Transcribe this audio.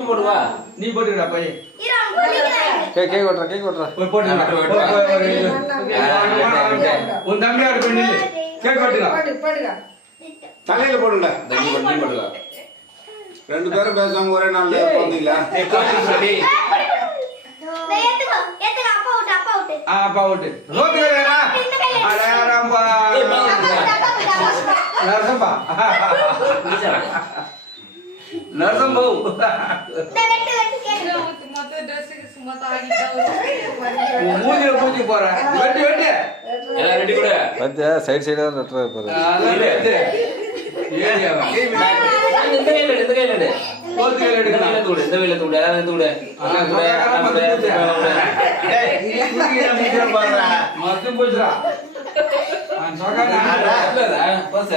போடுவா நீ போட்டுடா போய் கேக் ஓட்றா போய் போட்டுடா உன் தம்பியார் பண்ணி கேக் போட்டுடா தலையில போடுங்க தண்ணி பண்ணி போடுவா ரெண்டு பேரும் பேசுவாங்க ஒரே நாள்ல வந்தீங்களா அப்பா விட்டு ரோட்டு வேறா அடேராம்பா நரசம்பா நரசம்பா மூஞ்சில பூச்சி போற வெட்டி வெட்டி எல்லாம் ரெடி கூட பாத்தியா சைடு சைடா நட்றா பாரு இந்த கையில எடு போத்து கையில எடுக்கலாம் இந்த கையில தூடு எல்லாம் தூடு மொத்தம் போச்சுடா பஸ்